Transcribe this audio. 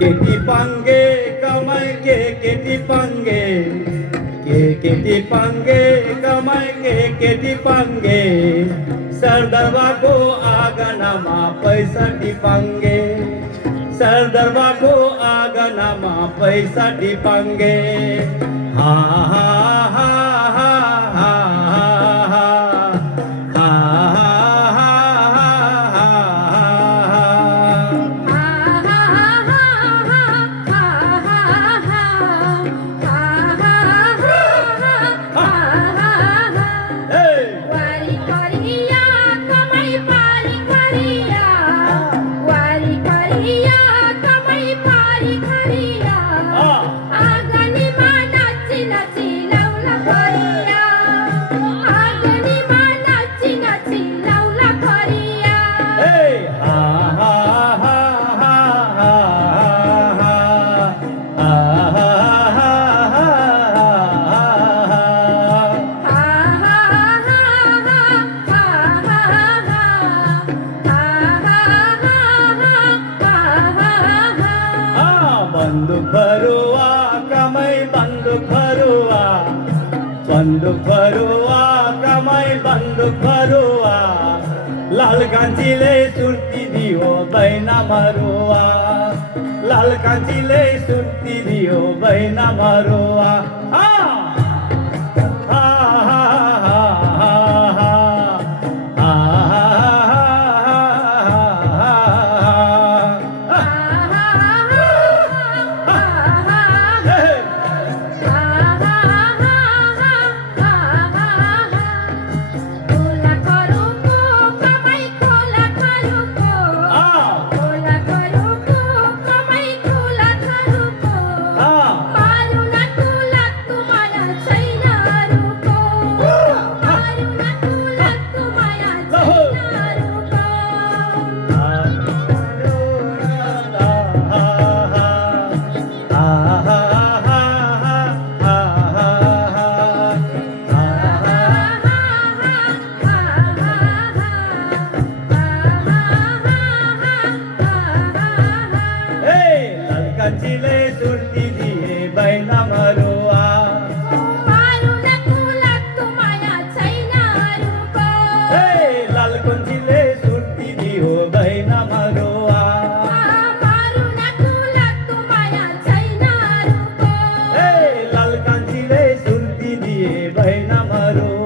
के टिपांगे कमाई के टिपांगे के टिपांगे कमाई के टिपांगे सरदरवा को आगनामा पैसा टिपांगे सरदरवा को आगनामा पैसा टिपांगे हा हा हा हा हा बंदूक भरुआ कमाई बंदूक भरुआ कमाई बंदूक भरुआ लाल कांचिले सुरती दियो बैना मारुआ लाल कांचिले सुरती दियो बैना मारुआ कांचिले सुरती दिए बैना मारुआ मारुना तुला तुम्हाया छैना रुको लाल कांचिले सुरती दियो बैना मारुआ मारुना तुला तुम्हाया छैना रुको लाल कांचिले सुरती दिए बैना मारुआ